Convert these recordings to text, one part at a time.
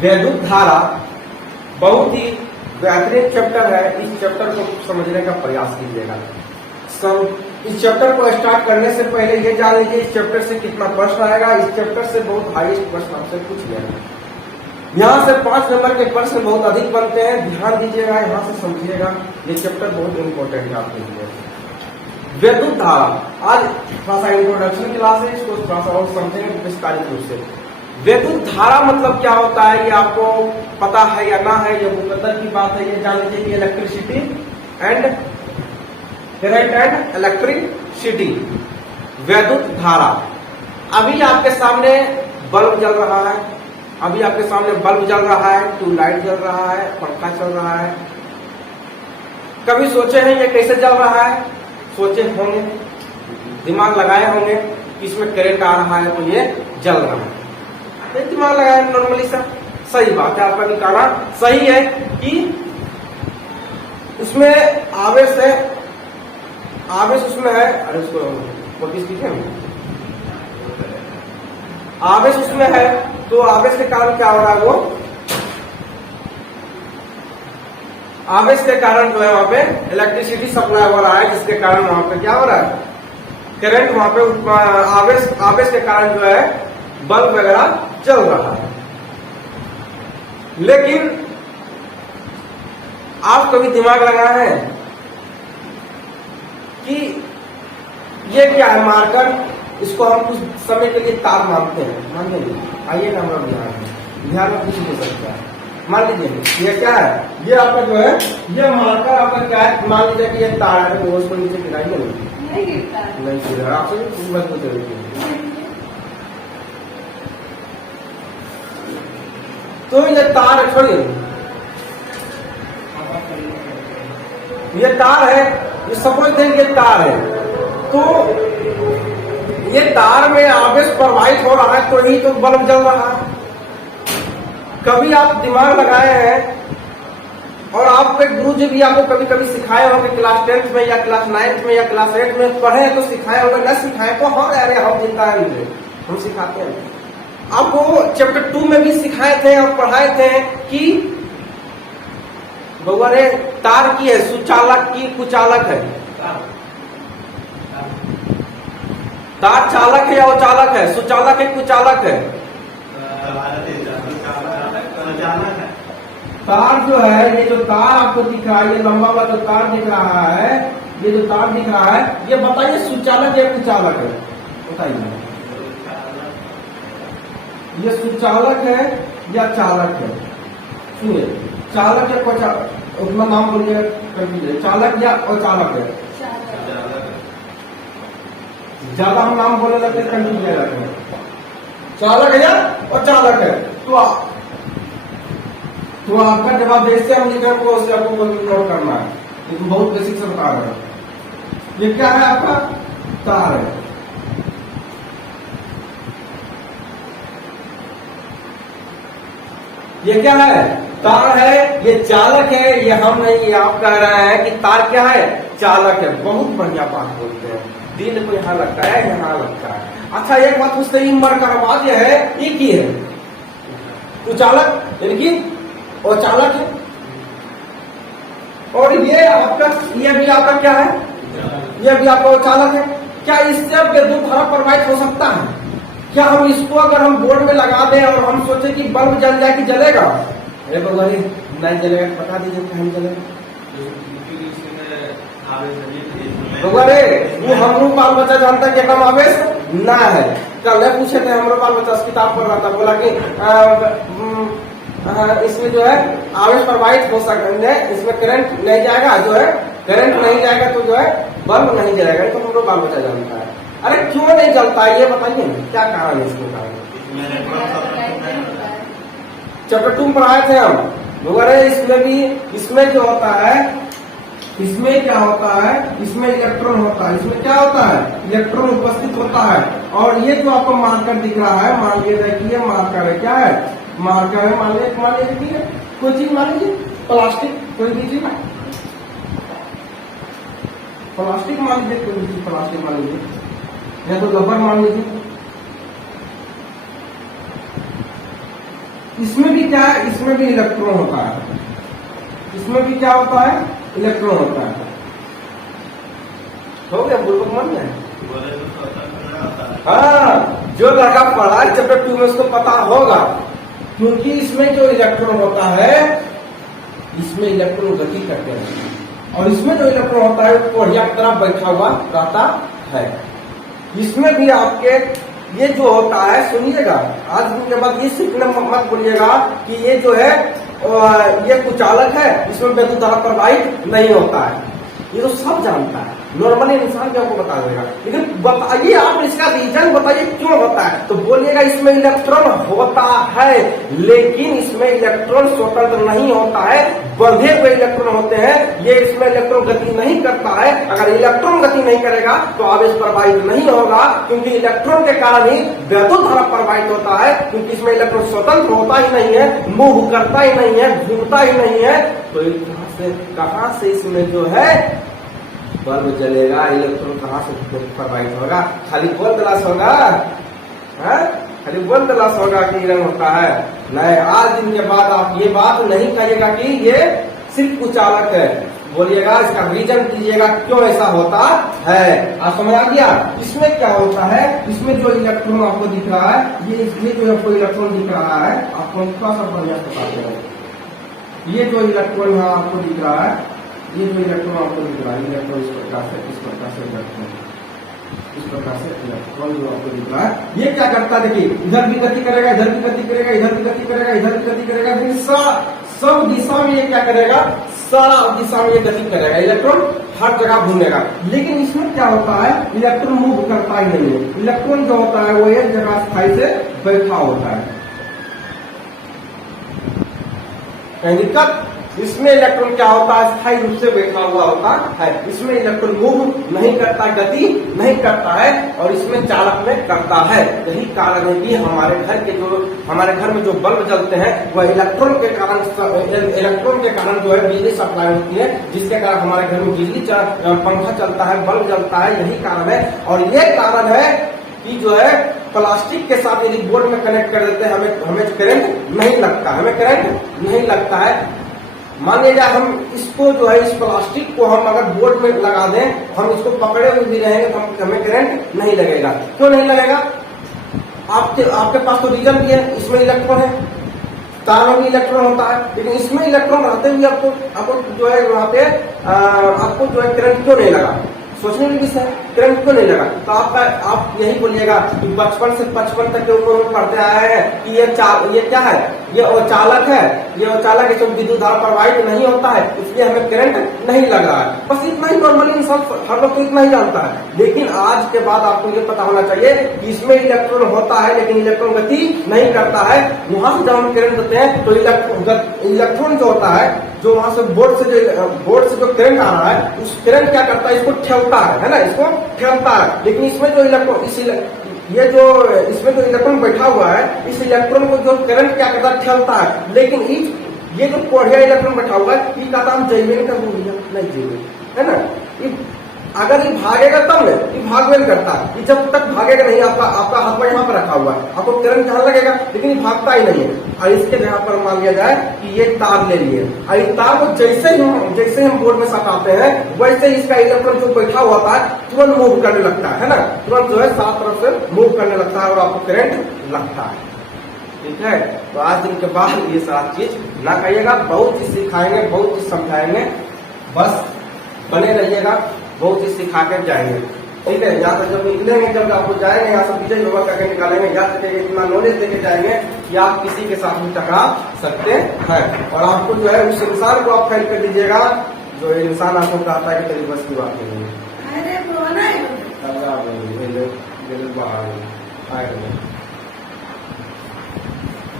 वैद्युत धारा बहुत ही बेहतरीन चैप्टर है। इस चैप्टर को समझने का प्रयास कीजिएगा। इस चैप्टर को स्टार्ट करने से पहले ये जान लीजिए इस चैप्टर से कितना प्रश्न आएगा। इस चैप्टर से बहुत हाईएस्ट प्रश्न आपसे पूछ लेगा। यहाँ से 5 नंबर के प्रश्न बहुत अधिक बनते हैं, ध्यान दीजिएगा, यहाँ से समझिएगा। ये चैप्टर बहुत इंपॉर्टेंट है आपके लिए। वैद्युत धारा, आज थोड़ा सा इंट्रोडक्शन क्लास है, इसको थोड़ा सा और समझेंगे विस्तारित रूप से। वैद्युत धारा मतलब क्या होता है, ये आपको पता है या ना है, ये मुकद्दर की बात है। ये जान लीजिए कि electricity and current and electricity, वैद्युत धारा। अभी आपके सामने बल्ब जल रहा है, अभी आपके सामने बल्ब जल रहा है, ट्यूबलाइट जल रहा है, पंखा चल रहा है। कभी सोचे हैं ये कैसे जल रहा है? सोचे होंगे, दिमाग लगाए होंगे कि इसमें करंट आ रहा है तो ये जल रहा है। ये दिमाग लगाए नॉर्मली सा, सही बात है, आपका निकाला सही है कि उसमें आवेश है, आवेश उसमें है। अरे उसको फोकस कीजिए, आवेश उसमें है तो आवेश के कारण क्या हो रहा है, वो आवेश के कारण जो है वहां पे इलेक्ट्रिसिटी सप्लाई हो रहा है, जिसके कारण वहां पे क्या हो रहा है, करंट वहां पे आवेश के कारण जो है बल्ब वगैरह चल रहा है। लेकिन आप कभी दिमाग लगाए हैं कि ये क्या है मार्कर, इसको हम कुछ समय के लिए तार मानते हैं, मान लीजिए। आइए ना हमारा ध्यान में कुछ नहीं सकता है। मान लीजिए ये क्या है, ये आपका जो है ये मार्कर आपका क्या है, मान लीजिए कि ये तार है, तो उसको नीचे गिराइए नहीं गिर रहा, आपसे मजबूत है। तो ये तार है, छोड़िए, ये तार है, ये सपोज देंगे ये तार है, तो ये तार में आवेश प्रवाहित हो रहा है तो ही तो बल्ब जल रहा है। कभी आप दिमाग लगाए हैं और आपके गुरु जी भी आपको कभी कभी सिखाए होंगे, क्लास 10th में या क्लास 9th में या क्लास 8 में पढ़े तो सिखाए होंगे, न सिखाए तो हाँ अरे हम चिंता है, मुझे हम सिखाते हैं। आपको चैप्टर 2 में भी सिखाए थे और पढ़ाए थे कि बउआ रे तार की है, सुचालक की कुचालक है, तार चालक है या अचालक है, सुचालक है कुचालक है। तार जो है, ये जो तार आपको दिख रहा है, ये लंबा वाला जो तार दिख रहा है, ये जो तार दिख रहा है, ये बताइए सुचालक या कुचालक है, बताइए। ये सुचालक है या चालक है? सुनिए, चालक या कुचालक, अपना नाम बोलिए, कर दीजिए, चालक या अचालक है? ज्यादा हम नाम बोलने लगते कंफ्यूज हो जाते हैं। चालक है या अचालक है? तो आपका जवाब जैसे हम लिख रहे हैं उससे आपको नोट करना है, लेकिन बहुत बेसिक से बता रहे हैं। ये क्या है आपका? तार है। ये क्या है? तार है। ये चालक है, ये हम नहीं, ये आप कह रहे हैं कि तार क्या है? चालक है। बहुत बढ़िया बात बोलते हैं, दिल को यहाँ लगता है, यहाँ लगता है। अच्छा एक बात पूछते हैं, मर का आवाज ये है, ये की है? कुचालक यानी कि और चालक है। और ये आपका, ये भी आपका क्या है? ये भी आपका चालक है। क्या इससे विद्युत धारा प्रवाहित हो सकता है? क्या हम इसको अगर हम बोर्ड में लगा दें और हम सोचे कि बल्ब जल जाए कि जलेगा? अरे बाबा नहीं जलेगा, बता दीजिए कहीं जलेगा। रे वो हम लोग बाल बच्चा जानता है कि एकदम आवेश ना है। कल पूछे थे हमारे बाल बच्चा, किताब पढ़ रहा था, बोला कि इसमें जो है आवेश प्रवाहित हो सकता है, इसमें करंट नहीं जाएगा, जो है करंट नहीं जाएगा तो जो है बल्ब नहीं जलेगा। तो हम लोग बाल बच्चा जानता है। अरे क्यों नहीं जलता है ये बताइए, क्या कारण है इसके कारण? चैप्टर 2 पढ़ाए थे हम। अरे इसमें भी, इसमें जो होता है, इसमें क्या होता है, इसमें इलेक्ट्रॉन होता है। इसमें क्या होता है? इलेक्ट्रॉन उपस्थित होता है। और ये जो आपको मार्कर दिख रहा है, मान लीजिए कि ये मार्कर है, क्या है? मार्कर है। मान लीजिए ठीक है, कोई चीज मान लीजिए, प्लास्टिक, कोई भी चीज प्लास्टिक मान लीजिए, कोई भी चीज प्लास्टिक मान लीजिए, या तो रबर मान लीजिए। इसमें भी क्या है, इसमें भी इलेक्ट्रॉन होता है, इसमें भी क्या होता है, इलेक्ट्रॉन होता है। हो गया बुलबुल मन में? हाँ, जो लड़का पढ़ा है चैप्टर 2 में उसको पता होगा, क्योंकि इसमें जो इलेक्ट्रॉन होता है, इसमें इलेक्ट्रॉन गति करते हैं और इसमें जो इलेक्ट्रॉन होता है वो कोढ़िया की तरफ बैठा हुआ रहता है। इसमें भी आपके ये जो होता है, सुनिएगा, आज के बाद ये सीखने मत बोलिएगा कि ये जो है ये कुचालक है, इसमें विद्युत धारा प्रवाहित नहीं होता है, ये तो सब जानता है, नॉर्मली इंसान भी आपको बता देगा। लेकिन बताइए आप इसका रीजन बताइए क्यों होता है, तो बोलिएगा इसमें इलेक्ट्रॉन होता है, लेकिन इसमें इलेक्ट्रॉन स्वतंत्र नहीं होता है, बंधे हुए इलेक्ट्रॉन होते हैं, ये इसमें इलेक्ट्रॉन गति नहीं करता है। अगर इलेक्ट्रॉन गति नहीं करेगा तो आवेश प्रवाहित नहीं होगा, क्योंकि इलेक्ट्रॉन के कारण ही विद्युत धारा प्रवाहित होता है, क्योंकि इसमें इलेक्ट्रॉन स्वतंत्र होता ही नहीं है, मूव करता ही नहीं है, घूमता ही नहीं है। तो कहां से इसमें जो है बल्ब जलेगा, इलेक्ट्रॉन कहां से प्रवाहित होगा? खाली बल्ब तलाश होगा, खाली बल्ब तलाश होगा कि रंग होता है? नहीं, आज दिन के बाद आप ये बात नहीं कहिएगा कि ये सिर्फ कुचालक है, बोलिएगा इसका रीजन दीजिएगा क्यों ऐसा होता है। आप समझ आ गया? इसमें क्या होता है, इसमें जो इलेक्ट्रॉन आपको दिख रहा है, ये जो आपको इलेक्ट्रॉन दिख रहा है, आपको थोड़ा सा बढ़िया बताते हैं। ये जो इलेक्ट्रॉन यहाँ आपको दिख रहा है, ये जो इलेक्ट्रॉन आपको दिख रहा है, इलेक्ट्रॉन इस प्रकार से इलेक्ट्रॉन इस प्रकार से इलेक्ट्रॉन जो आपको दिख रहा है, ये क्या करता है, देखिए इधर भी गति करेगा, इधर भी गति करेगा, इधर भी गति करेगा, इधर भी गति करेगा, लेकिन सब दिशा में ये क्या करेगा, सारा दिशा में ये गति करेगा, इलेक्ट्रॉन हर जगह घूमेगा। लेकिन इसमें क्या होता है, इलेक्ट्रॉन मूव करता ही नहीं है, इलेक्ट्रॉन जो होता है वो एक जगह स्थायी से बैठा होता है। दिक्कत, इसमें इलेक्ट्रॉन क्या होता है, स्थायी रूप से बैठा हुआ होता है, इसमें इलेक्ट्रॉन मूव नहीं करता, गति नहीं करता है, और इसमें चालक में करता है। यही कारण है कि हमारे घर में जो बल्ब जलते हैं वह इलेक्ट्रॉन के कारण जो है बिजली सप्लाई होती है, जिसके कारण हमारे घर में बिजली पंखा चलता है, बल्ब जलता है, यही कारण है। और ये कारण है कि जो है प्लास्टिक के साथ यदि बोर्ड में कनेक्ट कर देते हैं, हमें करंट नहीं लगता है, मान लीजिए हम इसको जो है, इस प्लास्टिक को हम अगर बोर्ड में लगा दें, हम इसको पकड़े हुए भी रहेंगे तो हमें करंट नहीं लगेगा। क्यों नहीं लगेगा? आपके पास तो रीजन भी है, इसमें इलेक्ट्रॉन है, तार में भी इलेक्ट्रॉन होता है, लेकिन इसमें इलेक्ट्रॉन रहते हुए आपको जो है वहां पे आपको जो है करंट क्यों नहीं लगा? सोचने की विषय, करंट क्यों नहीं लगा? तो आप यही बोलिएगा कि बचपन से 55 तक के उम्र में पढ़ते आए हैं कि ये क्या है, ये चालक है, इसमें विद्युत धारा प्रवाहित नहीं होता है, इसलिए हमें करंट नहीं लग रहा है। बस इतना ही नॉर्मली इंसान हर लोग तो इतना ही जानता है। लेकिन आज के बाद आपको ये पता होना चाहिए कि इसमें इलेक्ट्रॉन होता है, लेकिन इलेक्ट्रॉन गति नहीं करता है। वहां से जब हम करंट देते हैं तो इलेक्ट्रॉन जो होता है, जो वहां से बोर्ड से जो करंट आ रहा है, उस करंट क्या करता है, इसको ठेलता है ना, इसको ठेलता है। लेकिन इसमें जो इलेक्ट्रॉन इसमें जो इलेक्ट्रॉन बैठा हुआ है, इस इलेक्ट्रॉन को जो करंट क्या करता है, ठेलता है। लेकिन ये जो कोढ़िया इलेक्ट्रॉन बैठा हुआ है, ये कहता हम जैवे नहीं है ना, अगर ये भागेगा तब ये भागवे नहीं करता, ये जब तक भागेगा नहीं, आपका हाथ में यहाँ पर रखा हुआ है, आपको करंट कहाँ लगेगा, लेकिन ये भागता ही नहीं है। और इसके जगह पर मान लिया जाए कि ये तार ले लिए, और इस तार को जैसे हम बोर्ड में सटाते हैं, वैसे इसका इलेक्ट्रॉन जो बैठा हुआ था तुरंत मूव करने लगता है ना, तुरंत जो है सात तरफ से मूव करने लगता है और आपको करंट लगता है। ठीक है, तो आज दिन के बाद ये सारा चीज ना कहिएगा, बहुत चीज सिखाएंगे, बहुत चीज समझाएंगे, बस बने रहिएगा, बहुत चीज सिखा कर जाएंगे। ठीक है, यहाँ तक जब निकलेंगे, जब आपको जाएंगे यहाँ से विजय योगा करके निकालेंगे, याद रखेंगे, इतना नॉलेज देके जाएंगे कि आप किसी के साथ भी टकरा सकते हैं। और आपको जो है उस इंसान को आप फेल कर दीजिएगा जो इंसान आपको कहता है कि तेरी बस की बात नहीं है।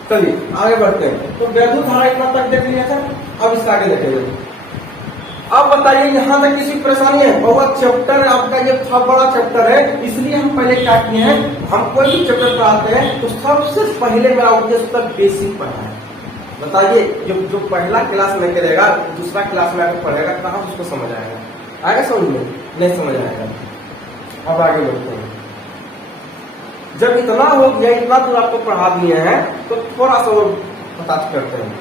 चलिए आगे बढ़ते हैं। तो विद्युत धारा इतना तक देख लिया था, अब इसका आगे देखेंगे। अब बताइए यहाँ तक किसी परेशानी है? बहुत चैप्टर आपका ये बड़ा चैप्टर है, इसलिए हम पहले क्या किए हैं, हम कोई भी चैप्टर पढ़ाते हैं तो सबसे पहले मेरा उद्देश्य तक बेसिक पढ़ा है। बताइए जो पहला क्लास में करेगा, दूसरा क्लास में आकर पढ़ेगा, कहाँ उसको समझ आएगा? आएगा समझ में? नहीं समझ आएगा। अब आगे बढ़ते हैं। जब इतना हो गया, इतना दूर आपको पढ़ा दिए हैं, तो थोड़ा सा और पता करते हैं।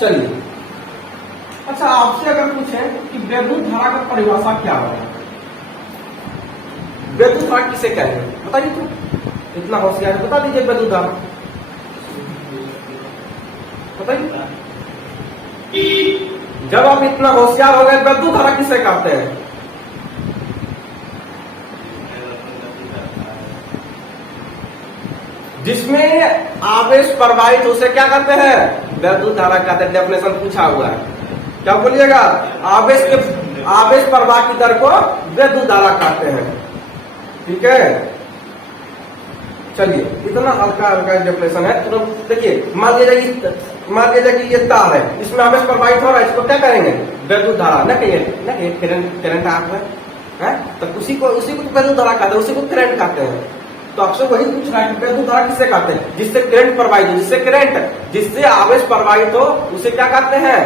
चलिए, अच्छा आपसे अगर पूछे कि विद्युत धारा का परिभाषा क्या होगा, विद्युत धारा किसे कहेंगे, बताइए तो, इतना होशियार बता दीजिए विद्युत धारा, बताइए। जब आप इतना होशियार हो गए, विद्युत धारा किसे कहते हैं? जिसमें आवेश प्रवाहित उसे क्या कहते हैं? विद्युत धारा कहते हैं। डेफिनेशन पूछा हुआ है, क्या बोलिएगा? आवेश प्रवाह की दर को विद्युत धारा कहते हैं। ठीक है, चलिए, इतना हल्का हल्का डेफिनेशन है। तो देखिए, मान लीजिए कि ये तार है, इसमें आवेश प्रवाहित हो रहा है, इसको क्या करेंगे? विद्युत धारा। न कहिए करंट आप है, तो उसी को तो विद्युत धारा कहते हैं, उसी को करंट कहते हैं। तो आपसे वही पूछ रहा है कि विद्युत धारा किसे कहते हैं? जिससे करंट प्रवाहित हो, जिससे आवेश प्रवाहित हो, उसे क्या कहते हैं?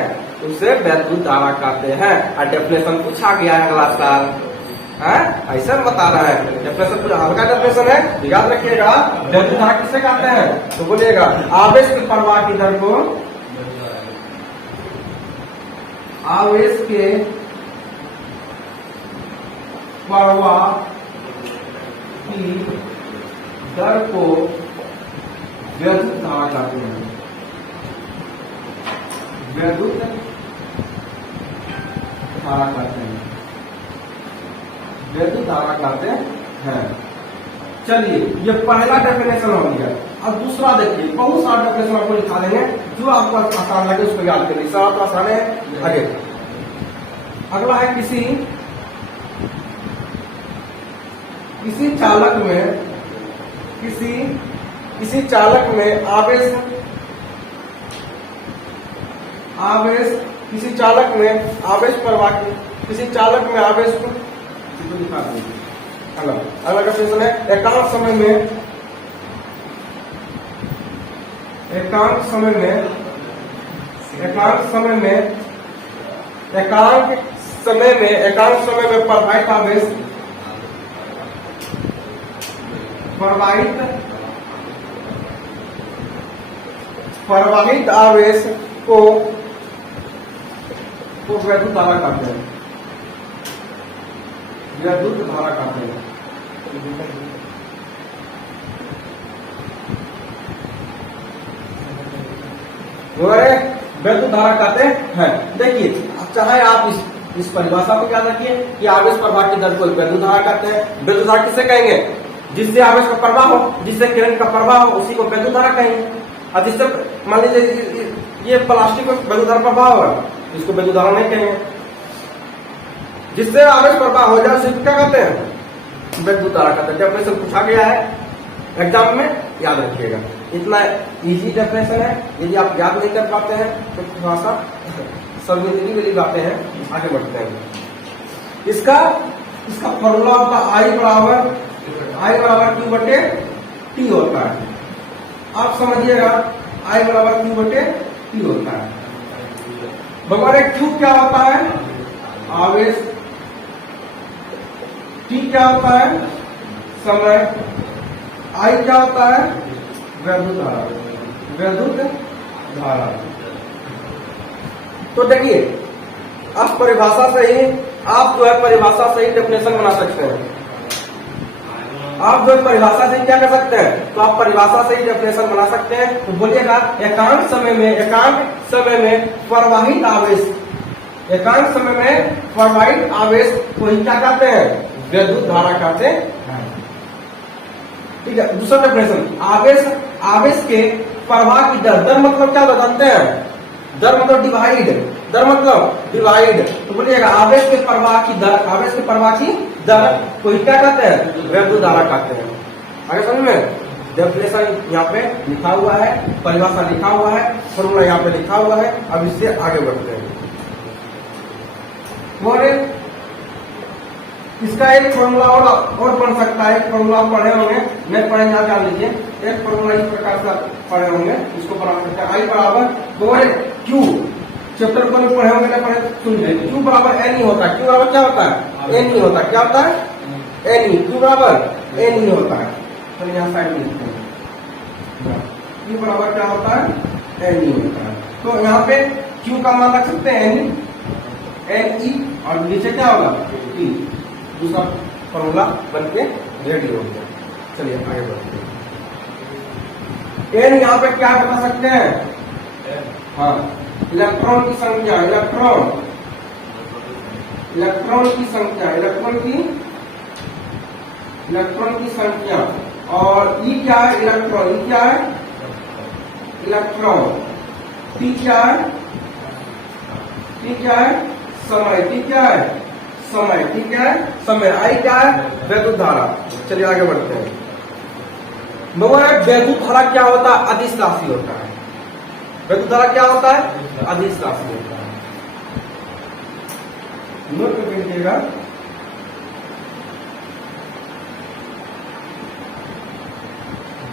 उसे विद्युत धारा कहते हैं। और डेफिनेशन पूछा गया है अगला साल, ऐसा बता रहा है। डेफिनेशन पूरा हल्का डेफिनेशन है, याद रखिएगा। विद्युत धारा किसे कहते हैं? तो बोलिएगा आवेश के प्रवाह की दर को, आवेश के प्रवाह की दर को विद्युत धारा कहते हैं। विद्युत धारा कहते हैं, विद्युत धारा कहते हैं। चलिए, ये पहला डेफिनेशन हो गया। अब दूसरा देखिए, बहुत सारा डेफिनेशन आपको लिखा देंगे, जो आपको आसान लगे उसको याद करिए। सारा तो आसान है। आगे अगला है किसी चालक में आवेश प्रवाह की, किसी चालक में आवेश को दिखा देंगे। अगला क्वेश्चन है एकांक समय में प्रवाहित आवेश को विद्युत धारा कहते हैं। विद्युत धारा कहते हैं। विद्युत धारा कहते हैं। देखिए, चाहे आप इस परिभाषा को याद रखिए कि आवेश प्रवाह की दर को विद्युत धारा कहते हैं। विद्युत धारा किसे कहेंगे? जिससे आवेश का प्रवाह हो, जिससे करंट का प्रवाह हो, उसी को विद्युत धारा कहेंगे। और जिससे मान लीजिए ये प्लास्टिक में विद्युत धारा प्रवाह होगा, इसको विद्युत धारा नहीं कहेंगे। जिससे आवेश प्रवाह हो जाए उसे क्या कहते हैं? विद्युत धारा कहते हैं। डेफिनेशन पूछा गया है एग्जाम में, याद रखिएगा। इतना इजी डेफिनेशन है। यदि आप याद नहीं कर पाते हैं तो थोड़ा सा संवेदनी वाली बातें हैं। आगे बढ़ते हैं। इसका फॉर्मूला होता है I बराबर Q बटे T होता है। आप समझिएगा, I बराबर Q बटे T होता है। बगैर Q क्या होता है? आवेश। T क्या होता है? समय। I क्या होता है? विद्युत धारा। तो देखिए, आप परिभाषा से ही डेफिनेशन बना सकते हैं। आप जो परिभाषा से क्या कर सकते हैं? तो आप परिभाषा से ही डेफिनेशन बना सकते हैं। तो बोलिएगा एकांक समय में प्रवाहित आवेश को ही क्या कहते हैं? विद्युत धारा कहते हैं। ठीक है, दूसरा डेफिनेशन आवेश के प्रवाह की दर मतलब क्या बताते हैं? दर मतलब डिवाइड। तो बोलिएगा आवेश के प्रवाह की दर को ही क्या कहते हैं? विद्युत धारा कहते हैं। आगे समझ में? डेफिनेशन यहाँ पे लिखा हुआ है, परिभाषा लिखा हुआ है, फॉर्मूला यहाँ पे लिखा हुआ है। अब इससे आगे बढ़ते हैं। और इसका एक फॉर्मूला और बन सकता है। एक फॉर्मूला पढ़े होंगे, नहीं पढ़े यहाँ जान लीजिए। एक फॉर्मूला इस प्रकार से पढ़े होंगे, इसको बना सकते हैं। I बराबर Q, चैप्टर को नहीं पढ़े होंगे, नहीं पढ़े सुन लीजिए। Q बराबर N होता है। Q बराबर क्या होता है? N होता है। क्या होता है? N। Q बराबर N होता है। तो यहाँ साइड में लिखते हैं। Q बराबर क्या होता है, NE होता है। तो यहाँ पे Q का मान रख सकते हैं NE और नीचे क्या होगा T। दूसरा फॉर्मूला बन के रेडी हो गया। चलिए आगे बढ़ते हैं। N यहाँ पे क्या बता सकते हैं, हाँ इलेक्ट्रॉन की संख्या, इलेक्ट्रॉन की संख्या, इलेक्ट्रॉन की संख्या। और E क्या है, इलेक्ट्रॉन, E क्या है इलेक्ट्रॉन। T क्या है, T क्या है समय, T क्या है समय, T क्या है समय। I क्या है वैद्युत धारा। चलिए आगे बढ़ते हैं। वैद्युत धारा क्या होता है, अदिश राशि होता है। वैद्युत धारा क्या होता है, अदिश राशि होता है। नोट करके लिखिएगा।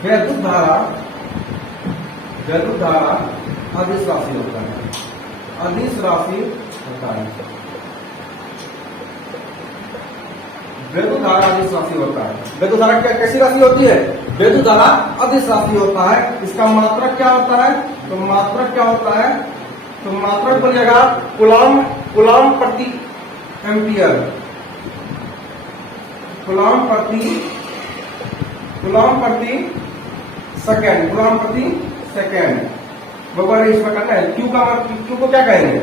वैद्युत धारा अदिश राशि होता है, अदिश राशि होता है। वैद्युत धारा अदिश राशि होता है। वैद्युत धारा क्या कैसी राशि होती है, वैद्युत धारा अदिश राशि होता है। इसका मात्रक क्या होता है, तो मात्रक क्या होता है, तो मात्रक बोलिएगा कूलम प्रति एम्पियर, कूलम प्रति सेकेंड। बराबर इसमें करना है। क्यू को क्या कहेंगे,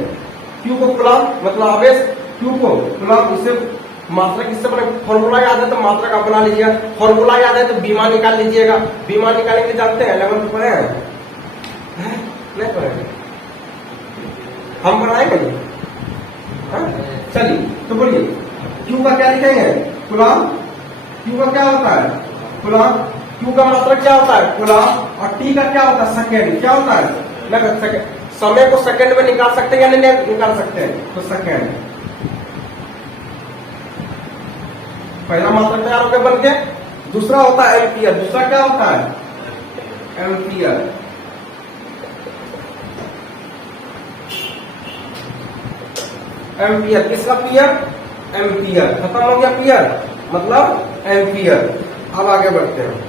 क्यू को कूलम मतलब आवेश, क्यू को कूलम। इससे मात्रक, इससे बने फॉर्मूला याद है तो मात्रक आप बना लीजिएगा। फॉर्मूला याद है तो बीमा निकाल लीजिएगा। बीमा निकालने के लिए जानते हैं, 11th पढ़े हैं, नहीं पढ़े, हम बनाएंगे नहीं। चलिए तो बोलिए क्यू का क्या लिखेंगे, कूलम। क्यू का क्या होता है कूलम, क्यू का मात्रक क्या होता है कूलम। और टी का क्या होता है सेकेंड, क्या होता है सेकेंड। समय को सेकेंड में निकाल सकते हैं या नहीं निकाल सकते हैं, तो सेकेंड। पहला मात्रक तैयार होकर बन के। दूसरा होता है एम्पियर। दूसरा क्या होता है एम्पियर। एम्पियर किसका पियर, एम्पियर। खत्म हो गया पियर मतलब एम्पियर। अब आगे बढ़ते हैं।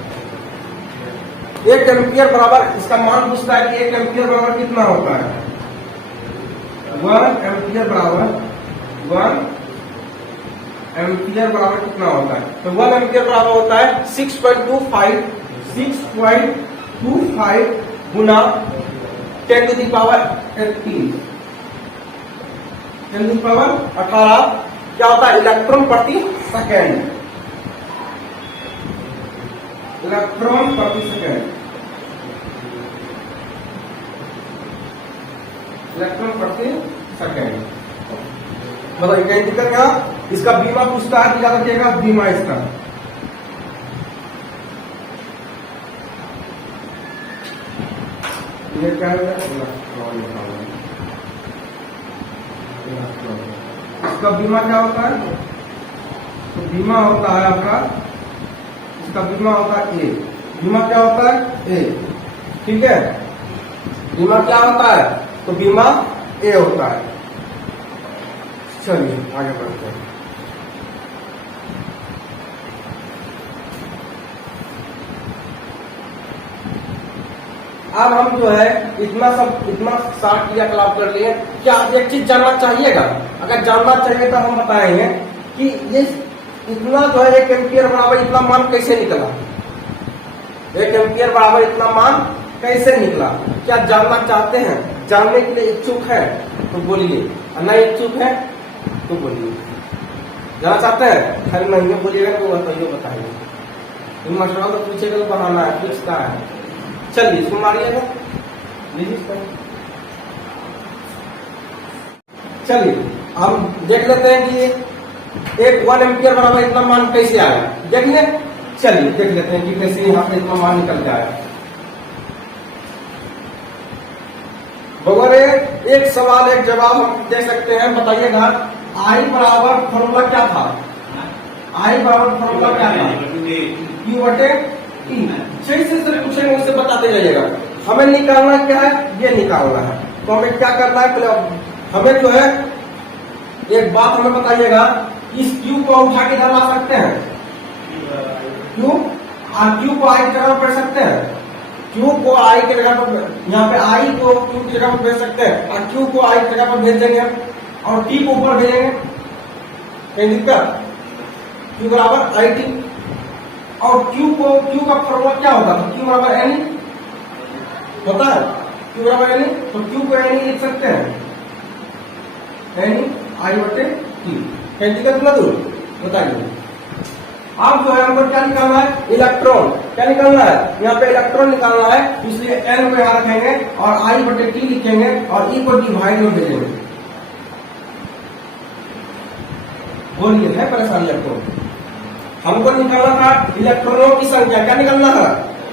1 एम्पियर बराबर, इसका मान पूछता है कि 1 एम्पियर बराबर कितना होता है। 1 एम्पियर बराबर कितना होता है, तो 1 एम्पियर बराबर होता है 6.25 गुना 10 to the power 18, 10 to the power 18 क्या होता है इलेक्ट्रॉन प्रति सेकेंड। इलेक्ट्रॉन प्रति सेकेंड, इलेक्ट्रॉन प्रति सेकेंड। मतलब कहीं दिक्कत क्या, इसका बीमा पूछता है तो याद रखिएगा बीमा इसका। ये क्या है, इसका बीमा क्या होता है, तो बीमा होता है आपका, इसका बीमा होता है ए। बीमा क्या होता है ए, ठीक है। बीमा क्या होता है, तो बीमा ए होता है। चलिए आगे बढ़ते हैं। अब हम जो है इतना सारा क्रियाकलाप कर लिए। क्या एक चीज जानना चाहिएगा, अगर जानना चाहिए तो हम बताएंगे कि ये इतना जो है 1 एम्पियर बराबर इतना मान कैसे निकला। 1 एम्पियर बराबर इतना मान कैसे निकला, क्या जानना चाहते हैं, जानने के लिए इच्छुक है तो बोलिए, नहीं इच्छुक है तो बोलिए। जानना चाहते हैं, खाली नहीं बोलिएगा तो बताइए। मशवरा तो पूछेगा तो बनाना है, पूछता है। चलिए सुन मारिएगा। चलिए हम देख लेते हैं कि एक 1 एम्पियर बराबर इतना मान कैसे आया, देख ले। चलिए देख लेते हैं कि कैसे यहाँ पे इतना मान निकल के आया। बगैर एक सवाल एक जवाब हम दे सकते हैं, बताइएगा। आई बराबर फॉर्मूला क्या था, आई बराबर फॉर्मूला क्या था, Q बटे T। जैसे पूछेंगे उससे बताते जाइएगा। हमें निकालना क्या है, ये निकालना है। तो हमें क्या करना है, पहले हमें जो है एक बात हमें बताइएगा, इस Q को उठा के इधर ला सकते हैं, Q और Q को आई जगह पढ़ सकते हैं, Q को I की जगह पर, यहाँ पे I को Q की जगह पर भेज सकते हैं और Q को I की जगह पर भेज देंगे और T को ऊपर भेजेंगे, कहीं दिक्कत? Q बराबर IT और Q का फॉर्मूला क्या होता है? Q बराबर N होता है, Q बराबर N, तो Q को N लिख सकते हैं, N I बटे T, कहीं दिक्कत ना दूर, बताइए। अब जो है हमको क्या निकालना है? इलेक्ट्रॉन। क्या निकालना है? यहाँ पे इलेक्ट्रॉन निकालना है, इसलिए N को यहाँ रखेंगे और I बटे T लिखेंगे और E को डिवाइड में भेजेंगे। बोलिए, है परेशानी आपको? हमको निकालना था इलेक्ट्रॉनों की संख्या। क्या निकालना था?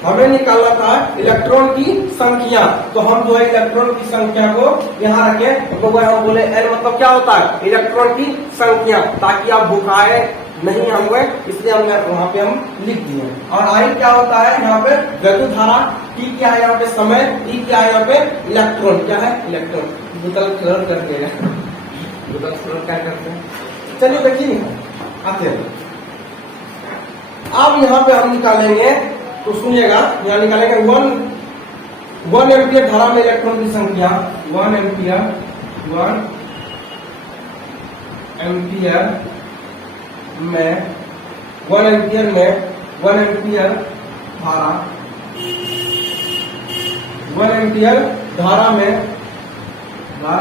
हमें निकालना था इलेक्ट्रॉन की संख्या। तो हम जो है इलेक्ट्रॉन की संख्या को यहाँ रखें, तो हम बोले N मतलब क्या होता है? इलेक्ट्रॉन की संख्या, ताकि आप भुकाए नहीं होंगे, इसलिए हम वहां पे हम लिख दिए। और I क्या होता है? यहाँ पे वैद्युत धारा, T क्या है यहाँ पे? समय, E क्या है यहाँ पे? इलेक्ट्रॉन। क्या है? इलेक्ट्रॉन। बुतल सरल कर दिएगा, बुतल सरल क्या करते हैं? चलिए देखिए, आते हैं। अब यहाँ पे हम निकालेंगे, तो सुनिएगा, यहाँ निकालेंगे 1 एम्पियर धारा में इलेक्ट्रॉन की संख्या, 1 एम्पियर में 1 एम्पियर धारा, 1 एम्पियर धारा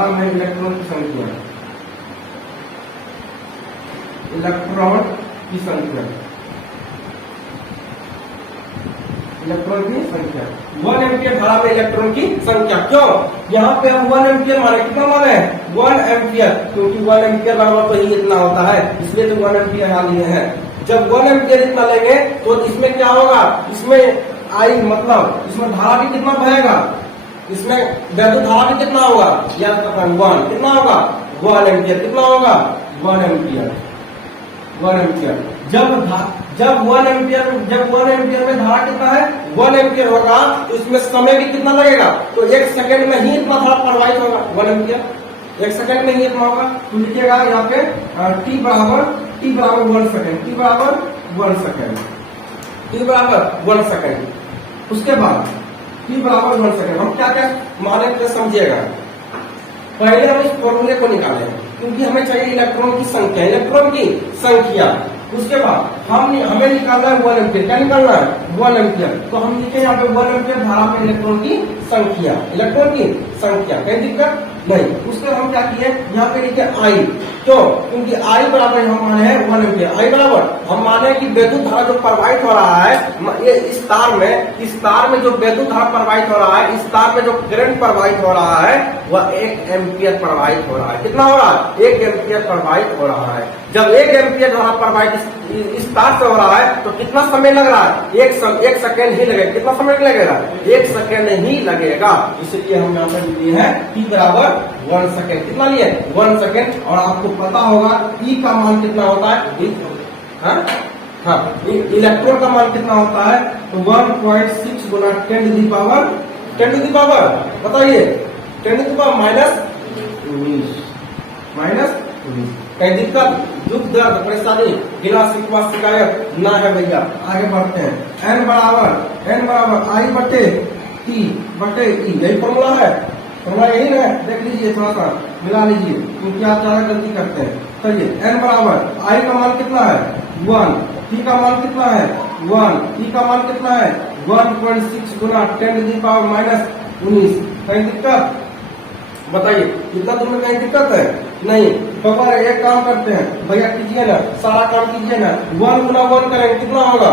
में इलेक्ट्रॉन की संख्या, इलेक्ट्रॉन की संख्या 1 एम्पियर धारा में इलेक्ट्रॉन की संख्या। क्यों? यहाँ पे हम 1 एम्पियर माने, कितना माने? 1 एम्पियर, क्योंकि 1 एम्पियर बराबर तो ही इतना होता है, इसलिए तो 1 एम्पियर यहाँ लिए हैं। जब 1 एम्पियर इतना लेंगे तो इसमें क्या होगा? इसमें I मतलब इसमें धारा भी कितना बहेगा? इसमें वैद्युत धारा भी कितना होगा? याद रखना, 1 कितना होगा? 1 एम्पियर। कितना होगा? 1 एम्पियर। जब 1 एम्पियर में धारा कितना है? 1 एम्पियर होगा, तो इसमें समय भी कितना लगेगा? तो 1 सेकंड में ही इतना धारा प्रवाहित होगा। 1 एम्पियर 1 सेकंड में ही इतना होगा। तो लिखिएगा यहाँ पे T बराबर 1 सेकंड, T बराबर 1 सेकंड। उसके बाद T बराबर 1 सेकंड हम क्या क्या माने थे समझिएगा। पहले हम इस फॉर्मूले को निकालें, क्योंकि हमें चाहिए इलेक्ट्रॉन की संख्या। उसके बाद हमें निकालना है 1 एम्पियर। क्या निकालना है? 1 एम्पियर। तो हम लिखे यहाँ पे 1 एम्पियर धारा में इलेक्ट्रॉन की संख्या, कहीं दिक्कत नहीं। उसके बाद हम क्या किए? यहाँ पे लिखे I। क्यों? क्योंकि I बराबर हम माने हैं 1 एम्पियर। I बराबर हम माने कि वैद्युत धारा जो प्रवाहित हो रहा है, ये इस तार में जो वैद्युत धारा प्रवाहित हो रहा है, इस तार में जो करंट प्रवाहित हो रहा है, वह 1 एम्पियर प्रवाहित हो रहा है। कितना हो रहा है? 1 एम्पियर प्रवाहित हो रहा है। जब 1 एम्पियर धारा प्रवाहित इस तार से हो रहा है, तो कितना समय लग रहा है? 1 सेकेंड ही लगेगा। कितना समय लगेगा? 1 सेकेंड ही लगेगा। इसलिए हम यहाँ पर लिए हैं T बराबर 1 सेकेंड। कितना लिए? 1 सेकेंड। और आपको पता होगा E का मान कितना होता है? इलेक्ट्रॉन का मान कितना होता है? तो 1.6 गुना 10 टू द पावर बताइए, 10 टू द पावर माइनस 19। कहीं दिक्कत, दुख, दर्द, परेशानी, गिला, शिकवा, शिकायत ना है भैया। आगे बढ़ते हैं। N बराबर I बटे T बटे E, यही फॉर्मूला है। फॉर्मूला यही है, देख लीजिए, थोड़ा सा मिला लीजिए, क्योंकि आप ज्यादा गलती करते हैं। चलिए, N बराबर I का मान कितना है? 1। T का मान कितना है? 1। T का मान कितना है? 1.6 गुना 10 टू द पावर माइनस 19। कहीं दिक्कत बताइए? इतना दूर में कहीं दिक्कत है? नहीं। पापा एक काम करते हैं भैया, कीजिए ना, सारा काम कीजिए ना। 1 गुना 1 करेंगे, कितना होगा?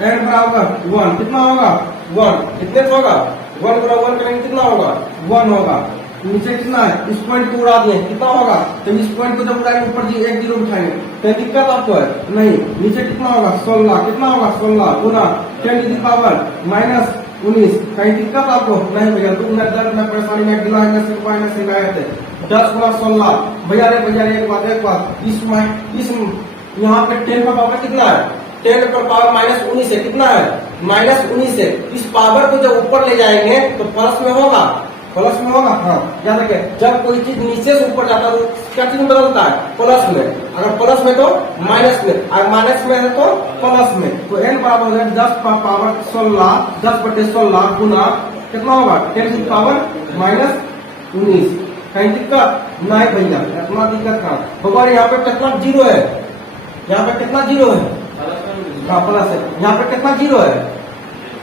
N बराबर 1, कितना होगा? 1। कितने से होगा? 1 गुना 1 करेंगे, कितना होगा? 1 होगा। नीचे कितना है? इस पॉइंट को उड़ा दिए, कितना होगा? तो इस पॉइंट को जब उड़ाएंगे, ऊपर जी 1 जीरो बिठाएंगे, क्या दिक्कत आपको है? नहीं। नीचे कितना होगा? 16। कितना होगा? 16 गुना 10 टू द पावर माइनस 19। कहीं दिक्कत आपको? नहीं भैया, दुख में, दर्द में, परेशानी में, गिला में, शिकवा में, शिकायत है। 10 गुना 16। भैया रे एक बात, इस यहाँ पे 10 का पावर कितना है? 10 पर पावर माइनस 19 है। कितना है? माइनस 19 है। इस पावर को जब ऊपर ले जाएंगे तो प्लस में होगा, प्लस में होगा, हाँ याद रखे। जब कोई चीज नीचे से ऊपर जाता है तो क्या चीज में बदलता है, प्लस में। अगर प्लस में तो माइनस में, अगर माइनस में है तो प्लस में। तो n बराबर हो जाएगा 10 पावर 16, 10/16 गुना कितना होगा 10 की पावर माइनस 19। कहीं दिक्कत नहीं भैया, इतना दिक्कत कहाँ। भगवान यहाँ पे कितना जीरो है, यहाँ पे कितना जीरो है, हाँ प्लस है। यहाँ पे कितना जीरो है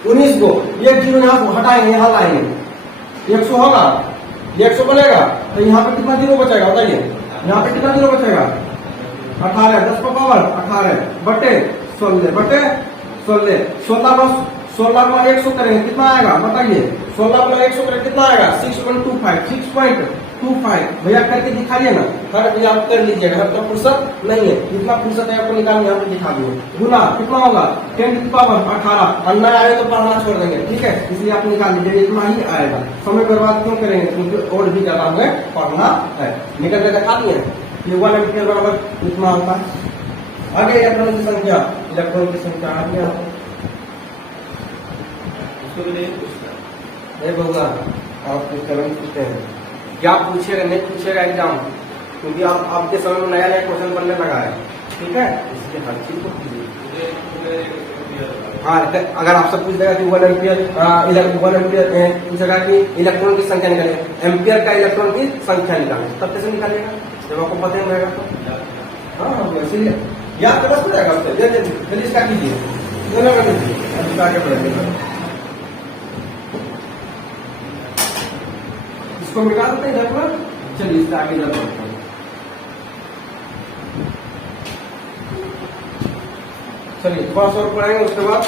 19 को, ये जीरो यहाँ को हटाएंगे, यहाँ लाएंगे 100 होगा, 100 बनेगा। तो यहाँ पे कितना जीरो बचेगा बताइए, यहाँ पे कितना जीरो बचेगा 18, 10 का पावर 18 बटे 16 बटे 16। 16 को 100 करेंगे कितना आएगा बताइए, 16 को 100 करेंगे कितना आएगा 6.25 भैया करके दिखाइए ना। हर भैया आप कर लीजिएगा, तो फुर्सत नहीं है, इतना फुर्सत है आपको निकालने, यहाँ पे दिखा दिए। गुना कितना होगा 10 की पावर 18, अन्ना आए तो पढ़ना छोड़ देंगे, ठीक है, इसलिए आप निकाल लीजिए, इतना ही आएगा। समय बर्बाद क्यों करेंगे, क्योंकि और भी ज्यादा हमें पढ़ना है। निकल के दिखा दिए, ये 1 एम्पियर बराबर इतना होता है। आगे इलेक्ट्रॉन की संख्या, इलेक्ट्रॉन की संख्या आ गया होगा। आप पूछते हैं क्या पूछेगा नहीं पूछेगा एग्जाम, क्योंकि आप आपके समय में नया नया क्वेश्चन बनने लगा है, ठीक है, इसलिए हर चीज को कीजिए। हाँ अगर आपसे पूछ देगा कि 1 एम्पियर पूछेगा कि इलेक्ट्रॉन की संख्या निकाले, एम्पियर का इलेक्ट्रॉन की संख्या निकाले, तब कैसे निकालेगा जब आपको पता नहीं रहेगा तो। हाँ इसीलिए याद तो बस हो जाएगा उससे, जल्दी इसका कीजिए, दोनों का कीजिए, आगे बढ़ेंगे। इसको मिटा देते हैं इधर पर, चलिए इससे आगे इधर बढ़ते हैं। चलिए थोड़ा सा और पढ़ाएंगे, उसके बाद